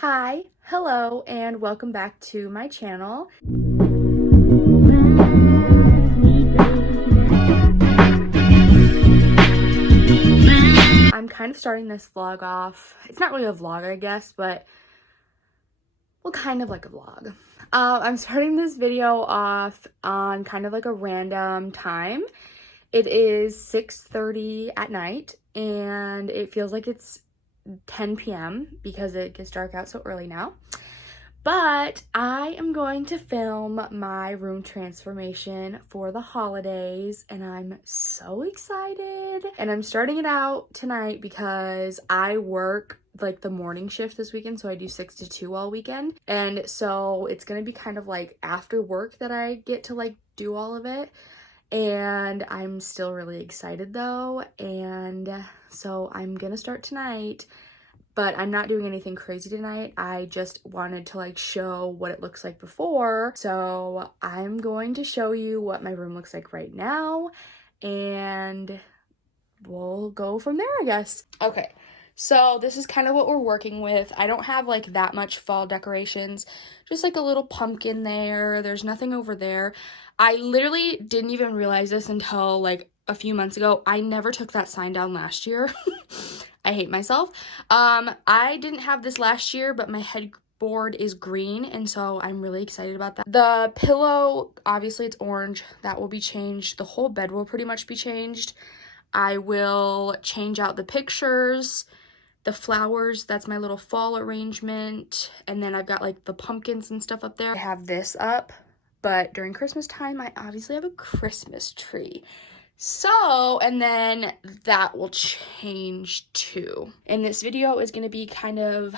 Hi, hello, and welcome back to my channel. I'm kind of starting this vlog off. It's not really a vlog, I guess, but well, kind of like a vlog. I'm starting this video off on kind of like a random time. It is 6:30 at night, and it feels like it's 10 p.m. because it gets dark out so early now. But I am going to film my room transformation for the holidays, and I'm so excited. And I'm starting it out tonight because I work like the morning shift this weekend, so I do 6 to 2 all weekend. And so it's gonna be kind of like after work that I get to like do all of it. And I'm still really excited though, and so I'm gonna start tonight. But I'm not doing anything crazy tonight. I just wanted to like show what it looks like before. So I'm going to show you what my room looks like right now, and we'll go from there, I guess. Okay, so this is kind of what we're working with. I don't have like that much fall decorations, just like a little pumpkin there. There's nothing over there. I literally didn't even realize this until like a few months ago. I never took that sign down last year. I hate myself. I didn't have this last year, but my headboard is green, and so I'm really excited about that. The pillow, obviously it's orange. That will be changed. The whole bed will pretty much be changed. I will change out the pictures, the flowers. That's my little fall arrangement. And then I've got like the pumpkins and stuff up there. I have this up, but during Christmas time, I obviously have a Christmas tree. So, and then that will change too. And this video is going to be kind of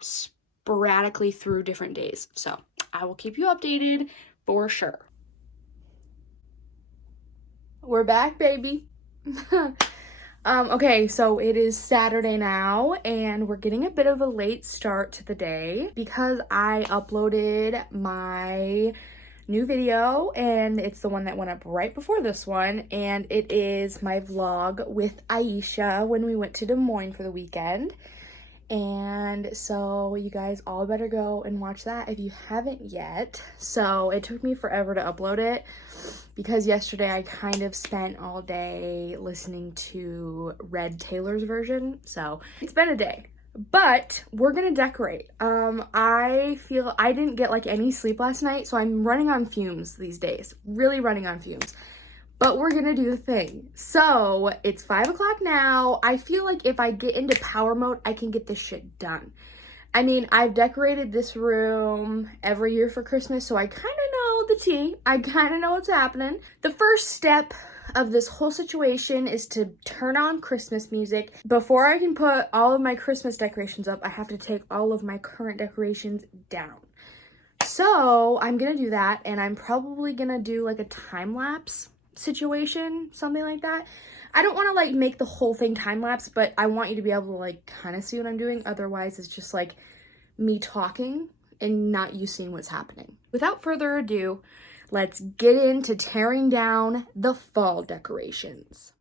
sporadically through different days. So I will keep you updated for sure. We're back, baby. Okay, so it is Saturday now, and we're getting a bit of a late start to the day because I uploaded my new video, and it's the one that went up right before this one, and it is my vlog with Aisha when we went to Des Moines for the weekend. And so you guys all better go and watch that if you haven't yet. So it took me forever to upload it because yesterday I kind of spent all day listening to Red Taylor's version, so it's been a day. But we're gonna decorate. I feel I didn't get like any sleep last night, so I'm running on fumes these days. Really running on fumes. But we're gonna do the thing. So it's 5 o'clock now. I feel like if I get into power mode, I can get this shit done. I mean, I've decorated this room every year for Christmas, so I kind of know the tea. I kind of know what's happening. The first step of this whole situation is to turn on Christmas music. Before I can put all of my Christmas decorations up, I have to take all of my current decorations down. So I'm gonna do that, and I'm probably gonna do like a time-lapse situation, something like that. I don't want to like make the whole thing time-lapse, but I want you to be able to like kind of see what I'm doing. Otherwise, it's just like me talking and not you seeing what's happening. Without further ado, let's get into tearing down the fall decorations.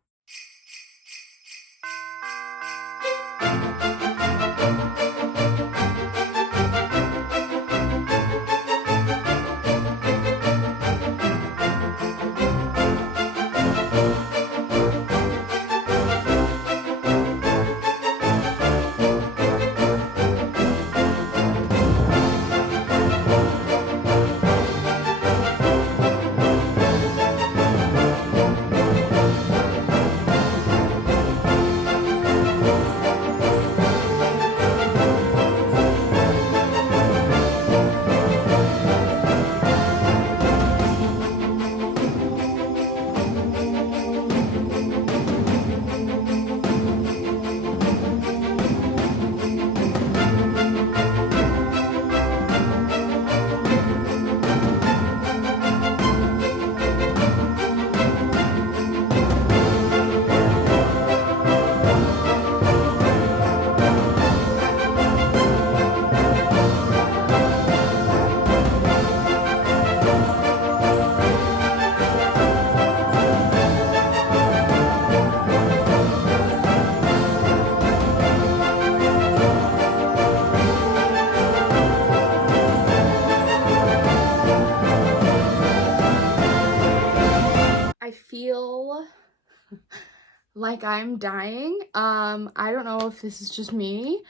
like I'm dying. I don't know if this is just me,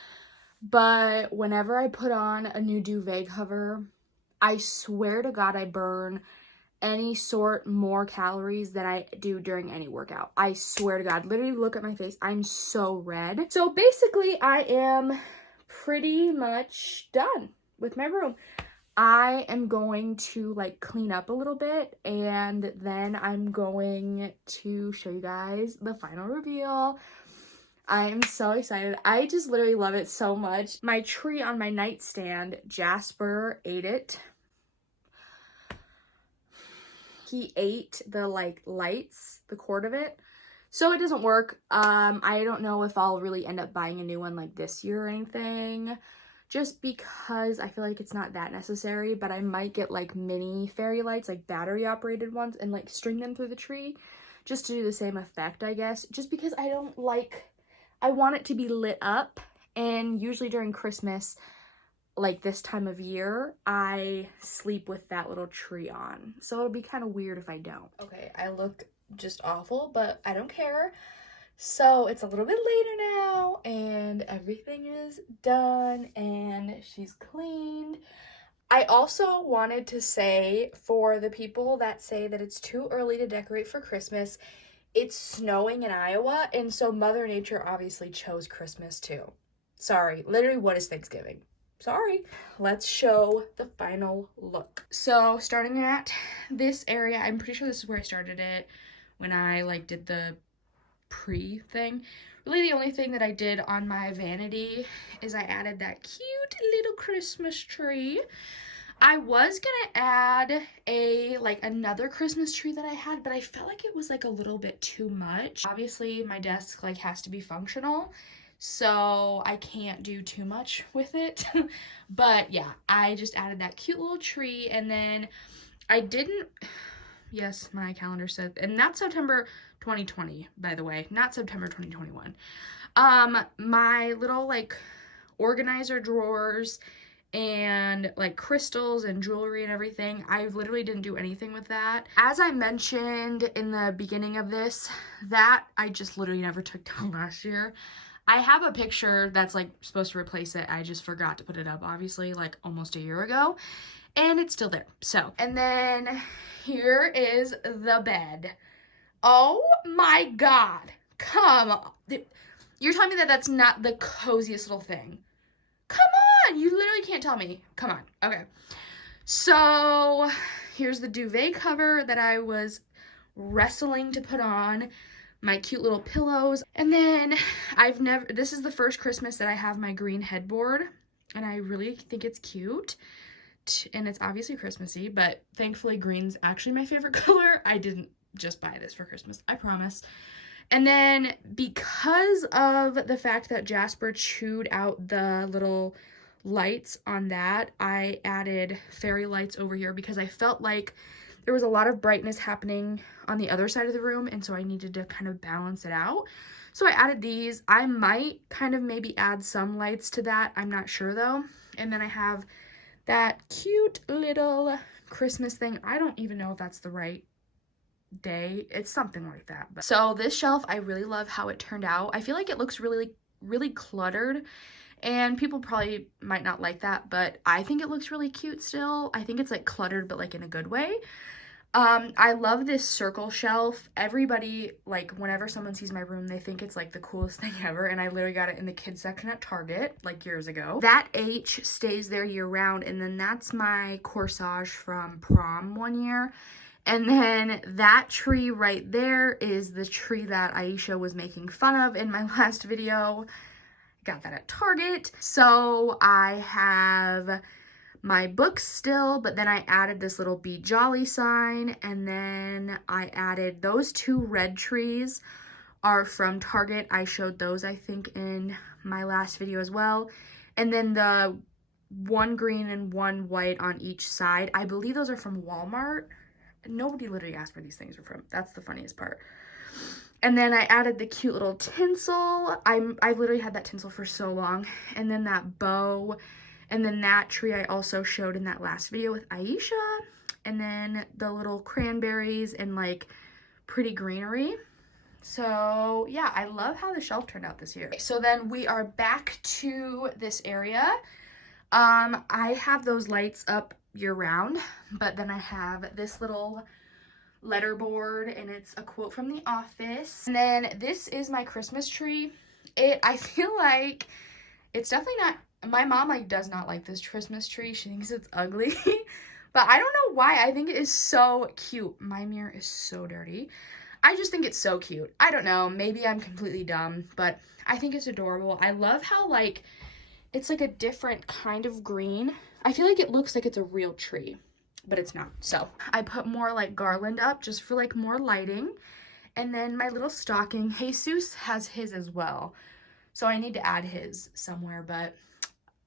but whenever I put on a new duvet cover, I swear to God I burn any sort more calories than I do during any workout. I swear to God. Literally look at my face. I'm so red. So basically I am pretty much done with my room. I am going to like clean up a little bit, and then I'm going to show you guys the final reveal. I am so excited. I just literally love it so much. My tree on my nightstand, Jasper ate it. He ate the like lights, the cord of it. So it doesn't work. I don't know if I'll really end up buying a new one like this year or anything, just because I feel like it's not that necessary, but I might get like mini fairy lights, like battery operated ones, and like string them through the tree just to do the same effect, I guess, just because I want it to be lit up. And usually during Christmas, like this time of year, I sleep with that little tree on. So it'll be kind of weird if I don't. Okay, I look just awful, but I don't care. So it's a little bit later now, and everything is done, and she's cleaned. I also wanted to say, for the people that say that it's too early to decorate for Christmas, it's snowing in Iowa, and so Mother Nature obviously chose Christmas too. Sorry, literally, what is Thanksgiving? Sorry. Let's show the final look. So starting at this area, I'm pretty sure this is where I started it when I like did the pre thing. Really the only thing that I did on my vanity is I added that cute little Christmas tree. I was gonna add another Christmas tree that I had, but I felt like it was like a little bit too much. Obviously my desk like has to be functional, so I can't do too much with it. But yeah, I just added that cute little tree, and then I didn't, yes, my calendar said, and that's September 2020, by the way, not September 2021. My little like organizer drawers and like crystals and jewelry and everything, I literally didn't do anything with that. As I mentioned in the beginning of this, that I just literally never took down last year. I have a picture that's like supposed to replace it. I just forgot to put it up, obviously, like almost a year ago, and it's still there. So, and then here is the bed. Oh my God, come on. You're telling me that that's not the coziest little thing? Come on, you literally can't tell me. Come on. Okay. So here's the duvet cover that I was wrestling to put on, my cute little pillows. And then this is the first Christmas that I have my green headboard, and I really think it's cute. And it's obviously Christmassy, but thankfully green's actually my favorite color. I didn't just buy this for Christmas, I promise. And then because of the fact that Jasper chewed out the little lights on that, I added fairy lights over here because I felt like there was a lot of brightness happening on the other side of the room, and so I needed to kind of balance it out. So I added these. I might kind of maybe add some lights to that. I'm not sure though. And then I have that cute little Christmas thing. I don't even know if that's the right day. It's something like that. But so this shelf, I really love how it turned out. I feel like it looks really cluttered, and people probably might not like that, but I think it looks really cute still. I think it's like cluttered, but like in a good way. I love this circle shelf. Everybody, like whenever someone sees my room, they think it's like the coolest thing ever, and I literally got it in the kids section at Target like years ago. That H stays there year round, and then that's my corsage from prom one year. And then that tree right there is the tree that Aisha was making fun of in my last video. Got that at Target. So I have my books still, but then I added this little Be Jolly sign, and then I added those two red trees are from Target. I showed those, I think, in my last video as well. And then the one green and one white on each side, I believe those are from Walmart. Nobody literally asked where these things are from. That's the funniest part. And then I added the cute little tinsel. I've literally had that tinsel for so long. And then that bow. And then that tree I also showed in that last video with Aisha. And then the little cranberries and like pretty greenery. So yeah, I love how the shelf turned out this year. So then we are back to this area. I have those lights up year round, but then I have this little letterboard and it's a quote from The Office. And then this is my Christmas tree. I feel like it's definitely not, my mom like does not like this Christmas tree. She thinks it's ugly. But I don't know why. I think it is so cute. My mirror is so dirty. I just think it's so cute. I don't know. Maybe I'm completely dumb, but I think it's adorable. I love how like it's like a different kind of green. I feel like it looks like it's a real tree, but it's not. So I put more like garland up just for like more lighting. And then my little stocking, Jesus has his as well. So I need to add his somewhere, but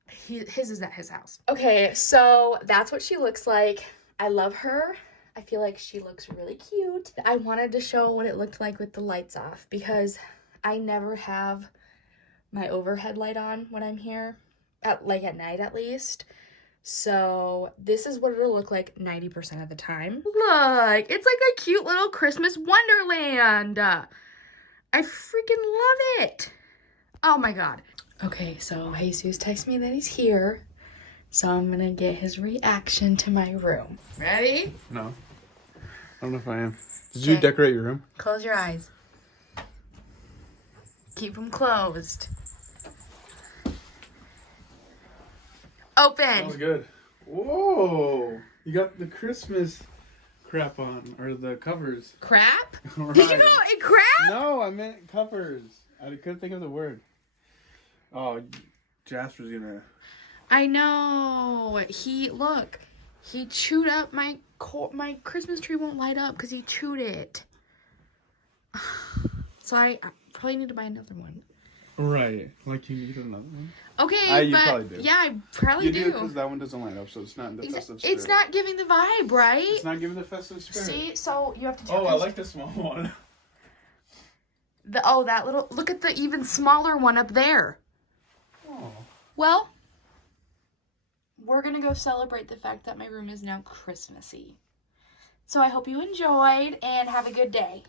his is at his house. Okay, so that's what she looks like. I love her. I feel like she looks really cute. I wanted to show what it looked like with the lights off because I never have my overhead light on when I'm here, at night at least. So this is what it'll look like 90% of the time. Look, it's like a cute little Christmas wonderland. I freaking love it. Oh my God. Okay, so Jesus texted me that he's here. So I'm gonna get his reaction to my room. Ready? No. I don't know if I am. Did you decorate your room? Close your eyes. Keep them closed. Open. Smells good. Whoa! You got the Christmas crap on, or the covers. Crap? Right. Did you call it crap? No, I meant covers. I couldn't think of the word. Oh, Jasper's gonna... I know. Look, he chewed up my Christmas tree won't light up because he chewed it. So I probably need to buy another one. Right. Like you need another one? Okay, you but probably do. yeah, I probably You do because that one doesn't light up, so it's not in the festive spirit. It's not giving the vibe, right? It's not giving the festive spirit. See, so you have to tell I like the small one. That little, look at the even smaller one up there. Oh. Well, we're gonna go celebrate the fact that my room is now Christmassy. So I hope you enjoyed and have a good day.